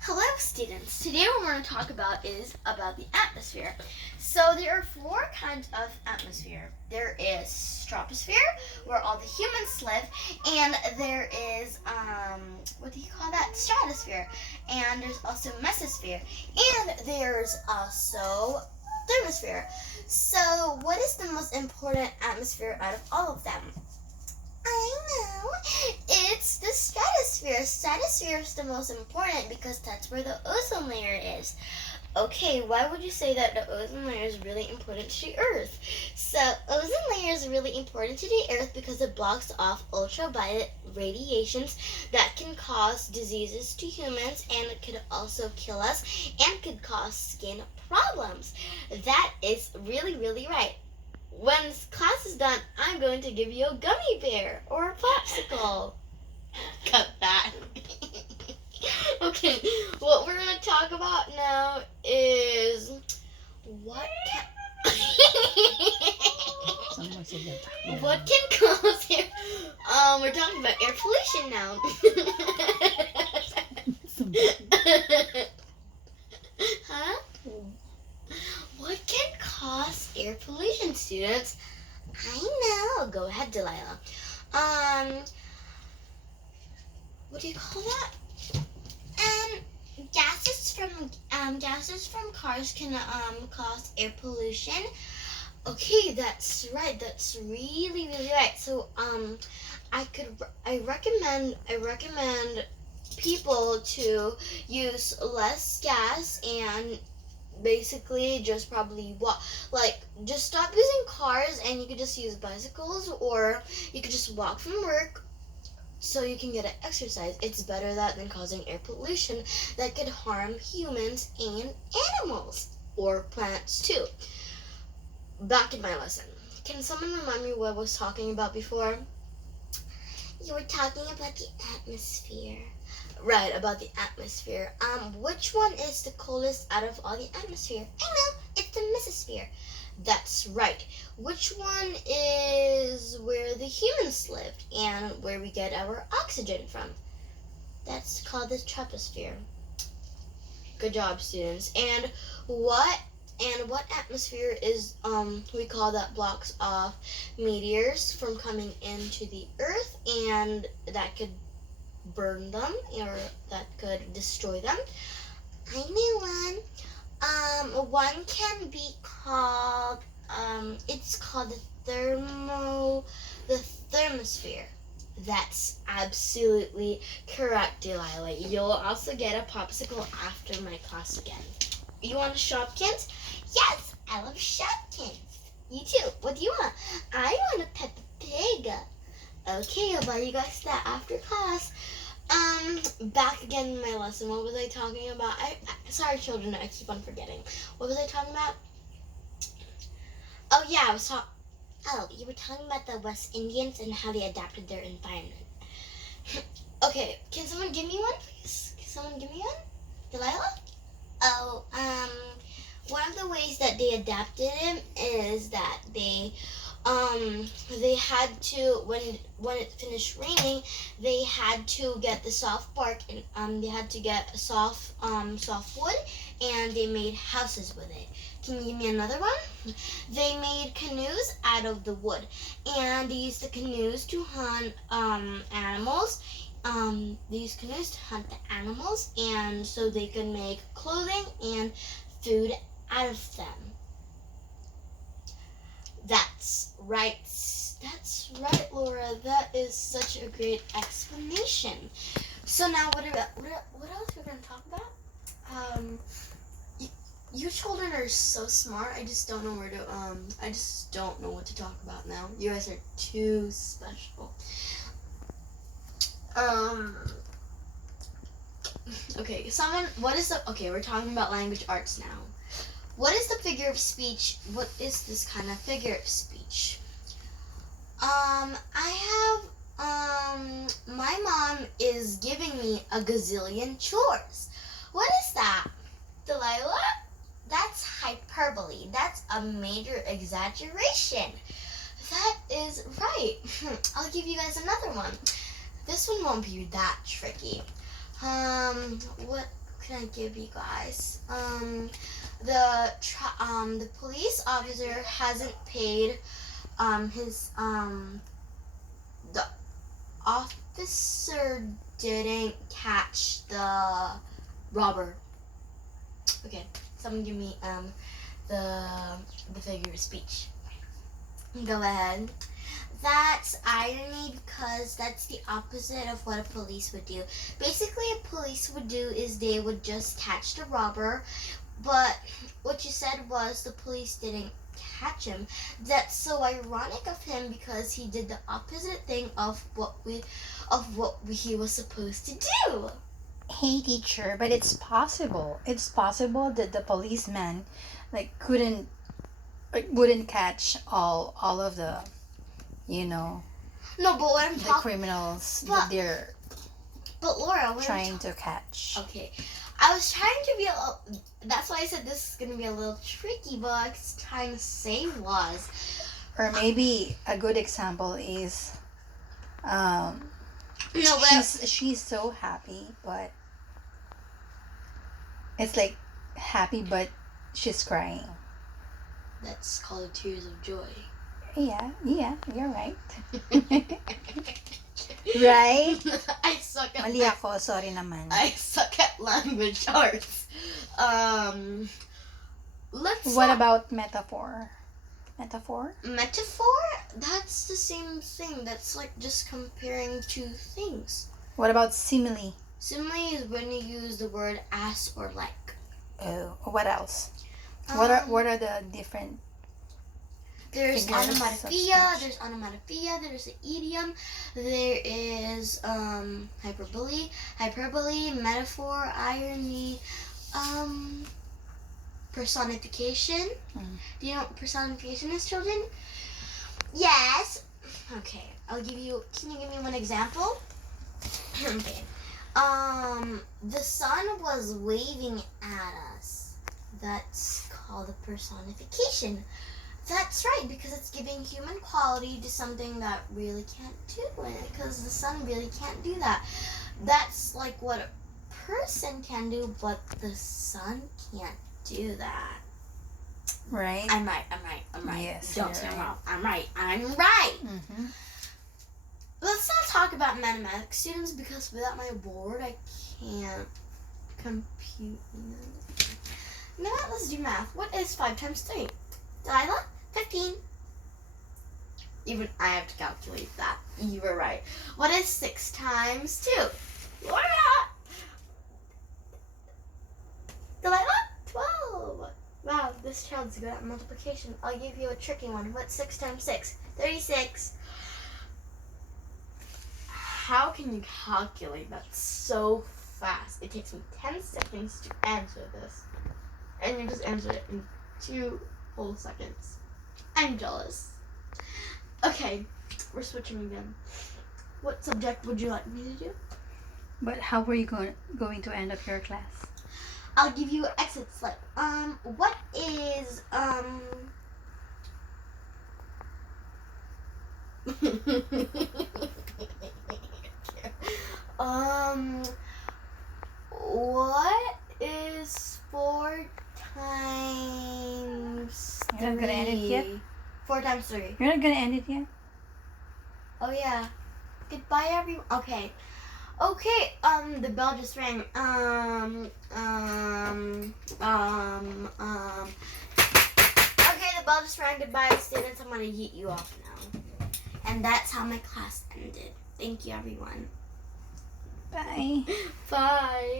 Hello students, today what we're going to talk about is about the atmosphere. So there are four kinds of atmosphere. There is troposphere, where all the humans live, and there is, what do you call that? Stratosphere. And there's also mesosphere. And there's also thermosphere. So what is the most important atmosphere out of all of them? I know. It's the stratosphere. Stratosphere is the most important because that's where the ozone layer is. Okay, why would you say that the ozone layer is really important to the Earth? So, ozone layer is really important to the Earth because it blocks off ultraviolet radiations that can cause diseases to humans, and it could also kill us and could cause skin problems. That is really, really right. When class is done, I'm going to give you a gummy bear or a popsicle. Cut that. Okay, what we're going to talk about now is what can... What can cause air... we're talking about air pollution now. Huh? What can cause air pollution, students? I know. Go ahead, Delilah. What do you call that? Gases from cars can cause air pollution. Okay, that's right. That's really, really right. So I recommend people to use less gas and basically just probably walk, like just stop using cars and you could just use bicycles, or you could just walk from work so you can get an exercise. It's better that than causing air pollution that could harm humans and animals, or plants too. Back in my lesson, can someone remind me what I was talking about before? You were talking about the atmosphere. Right, about the atmosphere. Which one is the coldest out of all the atmosphere? I know, it's the mesosphere. That's right. Which one is where the humans lived and where we get our oxygen from? That's called the troposphere. Good job, students. And what atmosphere is we call that blocks off meteors from coming into the earth, and that could burn them or that could destroy them? I knew one. One can be called it's called the thermosphere. That's absolutely correct, Delilah. You'll also get a popsicle after my class again. You want a Shopkins? Yes, I love Shopkins. You too. What do you want? I want a Peppa Pig. Okay, I'll buy you guys that after class. Back again in my lesson. What was I talking about? Sorry, children, I keep on forgetting. What was I talking about? Oh yeah, you were talking about the West Indians and how they adapted their environment. Okay, can someone give me one, please? Can someone give me one? Delilah? Oh, one of the ways that they adapted him is that they had to, when it finished raining, they had to get the soft bark and they had to get soft wood, and they made houses with it. Can you give me another one? They made canoes out of the wood, and they used the canoes to hunt animals. They used canoes to hunt the animals, and so they could make clothing and food out of them. That's right. That's right, Laura. That is such a great explanation. So now, what else we're going to talk about? You children are so smart. I just don't know I just don't know what to talk about now. You guys are too special. Okay, we're talking about language arts now. What is the figure of speech? What is this kind of figure of speech? My mom is giving me a gazillion chores. What is that? Delilah? That's hyperbole. That's a major exaggeration. That is right. I'll give you guys another one. This one won't be that tricky. What can I give you guys? The police officer hasn't paid his the officer didn't catch the robber. Okay, someone give me the figure of speech. Go ahead. That's irony because that's the opposite of what a police would do. Basically, a police would do is they would just catch the robber, but what you said was the police didn't catch him. That's so ironic of him because he did the opposite thing of what he was supposed to do. Hey teacher, but it's possible. It's possible that the policeman wouldn't catch all of the No, but what I'm the talking. criminals But- that they're But Laura, what I'm trying to catch. Okay, I was trying to be that's why I said this is gonna be a little tricky. But what I was trying to say was, Or maybe a good example is no, but she's so happy, but it's like happy but she's crying. that's called tears of joy. Yeah, you're right. Right? I suck at Mali ako, sorry naman. I suck at language arts. What about metaphor? Metaphor? Metaphor? That's the same thing. That's like just comparing two things. What about simile? Simile is when you use the word as or like. Oh, what else? Um, What are the different There's figures of onomatopoeia, speech? there's onomatopoeia, there's an idiom, there is hyperbole, metaphor, irony, personification. Do you know what personification is, children? Yes. Okay, can you give me one example? Okay. The sun was waving at us. That's called a personification. That's right, because it's giving human quality to something that really can't do it, because the sun really can't do that. That's like what a person can do, but the sun can't do that. Right? I'm right. Yes, Don't you're say I'm right. wrong. I'm right. Mm-hmm. Let's not talk about mathematics, students, because without my board, I can't compute. No, let's do math. What is 5 times 3? Delilah? 15. Even I have to calculate that. You were right. What is 6 times 2? Laura! Delilah? 12. Wow, this child's good at multiplication. I'll give you a tricky one. What's 6 times 6? 36. How can you calculate that so fast? It takes me 10 seconds to answer this. And you just answered it in 2 whole seconds. I'm jealous. Okay, we're switching again. What subject would you like me to do? But how were you going to end up your class? I'll give you an exit slip. What is what is 4 times 3? You're not gonna end it yet? 4 times 3. You're not gonna end it yet? Oh yeah. Goodbye everyone. Okay, the bell just rang. Okay, the bell just rang. Goodbye, students. I'm gonna yeet you off now. And that's how my class ended. Thank you, everyone. Bye. Bye.